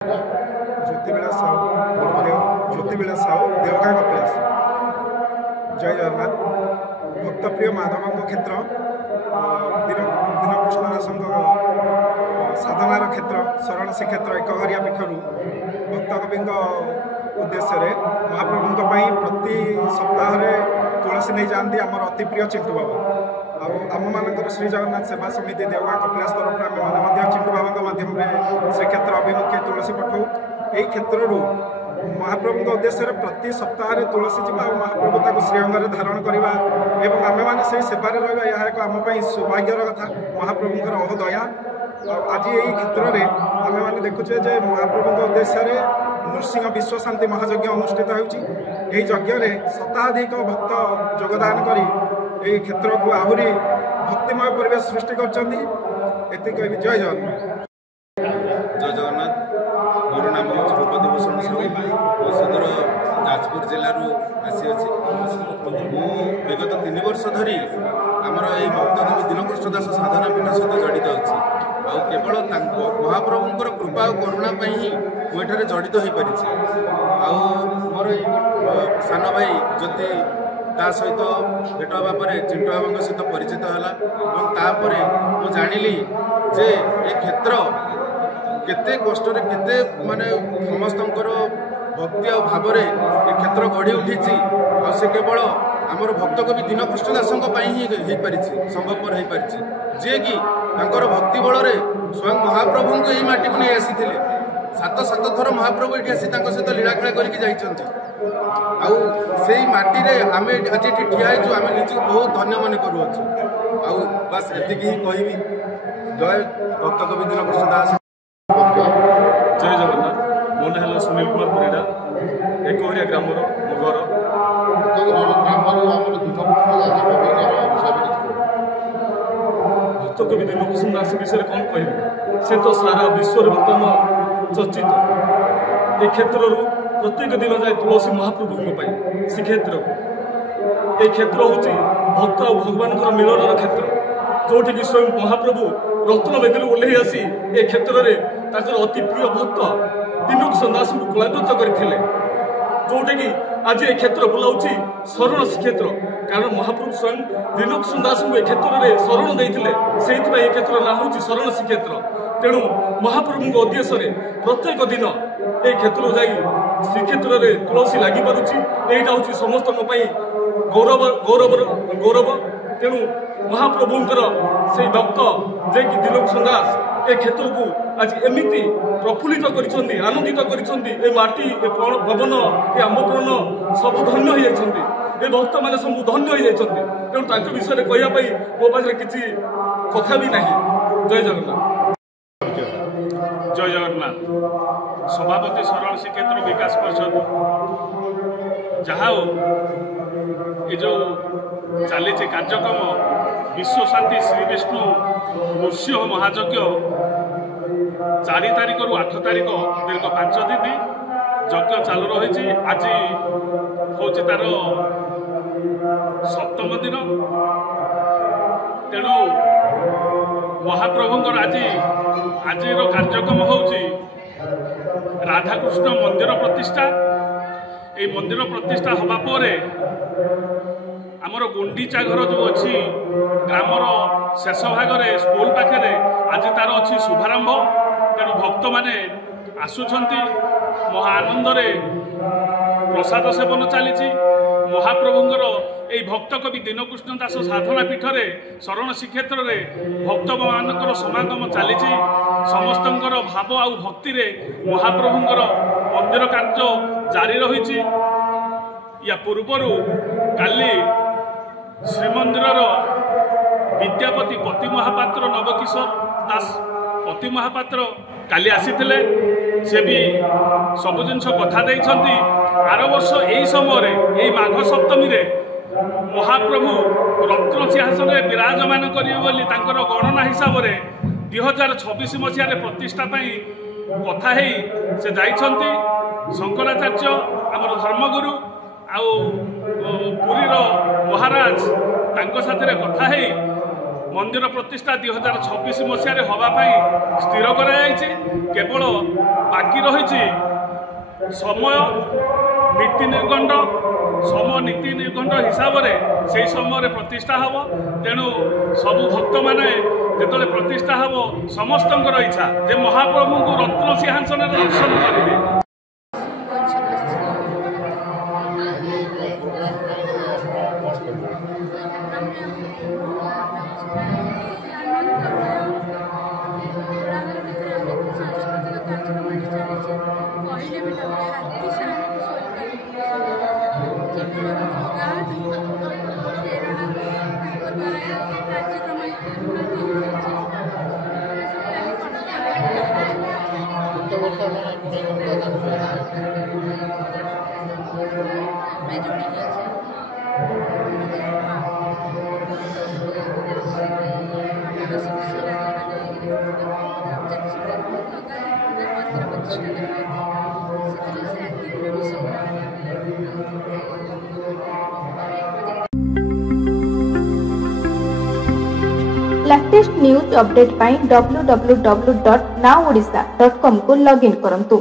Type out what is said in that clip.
ज्योतिबिलास साहू ज्योतिबिलास साहू देवगाँ कपिलास। जय जगन्नाथ। भक्तप्रिय माधव क्षेत्र दीनकृष्ण दास साधनार क्षेत्र शरण श्रीक्षेत्र एकघरिया पीठर भक्तकवि उद्देश्य महाप्रभु प्रति सप्ताह तुलसी नहीं जाती आमर अति प्रिय चिंटू बाबा आम मानकर श्री जगन्नाथ सेवा समिति देवगाँ कपिलास तरफ आम चिंटू बाबा माध्यम श्रीक्षेत्र अभिमुखे तुलसी पठाऊ। यही क्षेत्र महाप्रभु उद्देश्य प्रति सप्ताह तुलसी जीवा और महाप्रभु श्रीअंग धारण करवा एवं आम मैंने से सेवार रहा यह एक आम सौभाग्यर कथा महाप्रभुर अहदया। आज यही क्षेत्र में आम मैंने देखुचे महाप्रभु उद्देश्य नृसिंह विश्वशांति महायज्ञ अनुष्ठित होगी। यज्ञ शताधिक भक्त योगदान कर क्षेत्र को आहरी भक्तिमय परिवेश सृष्टि कर। जय जगन्नाथ। जय जगन्नाथ। मोर नाम हूँ भूपति भूषण साहू सदर जाजपुर जिलूर आसी विगत 3 वर्ष धरी आमर ये भक्तकवि दीनकृष्ण दास साधना पीठ सहित जड़ित अच्छी केवल महाप्रभुंर कृपा और करुणा ही मुझे जड़ित हो पारी। मोर सान भाई ज्योति ता सहित भेट होगा चिंटू बाबा सहित परिचित है और जानिली जे ये क्षेत्र केते कष्ट केते माने समस्त भक्ति और भाव क्षेत्र गढ़ी उठी से केवल आमर भक्तकवि दीनकृष्ण दास ही संभवपर हो पारी जे कि भक्ति बल स्वयं महाप्रभु को यही माटी को नहीं आसी 7 थर महाप्रभु ये आसी सहित लीलाखेला करके माटी आम आज ये ठिया आम निजी बहुत धन्य मन करूँ बस एतिक ही कहि। जय भक्तकवि दीनकृष्ण दास। जय जगन्नाथ। मो ना है सुनील कुमार परिडा एकघरिया ग्राम मो घर भक्तकवि दीनकृष्ण दास विषय कौन कह से तो सारा विश्व बर्तमान चर्चित। ये क्षेत्र प्रत्येक दिन जाए तुलसी महाप्रभु श्रीक्षेत्र को क्षेत्र हूँ भक्त और भगवान मिलन क्षेत्र जोटि कि स्वयं महाप्रभु रत्न बेदी ओह्लई आसी ए क्षेत्र में अति प्रिय भक्त दीनकृष्ण दास को कुलाग्रत करते जोटे कि आज ये क्षेत्र बुलाऊँगी शरण श्रीक्षेत्र कारण महाप्रभु स्वयं दीनकृष्ण दास को क्षेत्र में शरण देते से क्षेत्र ना हूँ शरण श्रीक्षेत्र। तेणु महाप्रभु उद्देश्य प्रत्येक दिन ये क्षेत्र जा श्रीक्षेत्र में तुलसी लगी पारुची यहाँ हूँ समस्त गौरव गौरव गौरव। तेणु महाप्रभुंर से भक्त जे कि दीनकृष्ण दास ए क्षेत्र को आज एमती प्रफुल्लित कर आनंदित कर माटी पवन ये आमप्रण सब धन्य हो जाती भक्त मैंने सब धन्य हो जाती। तेणु विषय कहवाई मो पाखे किसी कथा भी ना। जय जगन्नाथ। जय जगन्नाथ। सभापति शरण श्रीक्षेत्र विकास परिषद जहाँ ये जो चली कार्यक्रम विश्व शांति श्री विष्णु नृसिंह महायज्ञ 4 तारिख रु 8 तारिख दीर्घ 5 दिन यज्ञ चालू रही। आज हूँ तार 7म दिन। तेणु महाप्रभुंर आज कार्यक्रम हूँ राधाकृष्ण मंदिर प्रतिष्ठा। ये मंदिर प्रतिष्ठा हवा पर आमर गुंडीचा घर जो अच्छी ग्रामर शेष भाग स्कूल पाखे आज तार अच्छी शुभारंभ। तेणु भक्त मैंने आसुंच महा आनंद प्रसाद सेवन चली महाप्रभुंर यही भक्तकवि दीनकृष्ण दास साधना पीठ शरण श्रीक्षेत्र में भक्त मानकर समागम चली समस्तंकर भाव आउ भक्ति महाप्रभुंर मंदिर कार्य जारी रही। या पूर्वर काली श्रीमंदिर विद्यापति पति महापात्र नवकिशोर दास पति महापात्र काली आसी से भी सब जिन कथा देइछंती। आर वर्ष यही समय यही माघ सप्तमी महाप्रभु रत्न सिंहासन विराजमान करेंगे गणना हिसाब से 2026 मसीह प्रतिष्ठा कथा से जाइछंती। शंकराचार्य आमर धर्मगुरु आउ पुरीर महाराज साथ कथा मंदिर प्रतिष्ठा 2026 मसीह हवा स्थिर केवल बाकी रही समय नीति निर्गंड नीति निर्गंड हिसाब से समय प्रतिष्ठा हम तेणु सबु भक्त मैंने जो प्रतिष्ठा हम समस्त इच्छा जे महाप्रभु को रत्न सिंहासन दर्शन करेंगे। लेटेस्ट न्यूज अपडेट पाई www.nowodisha.com को लॉगिन करंतु।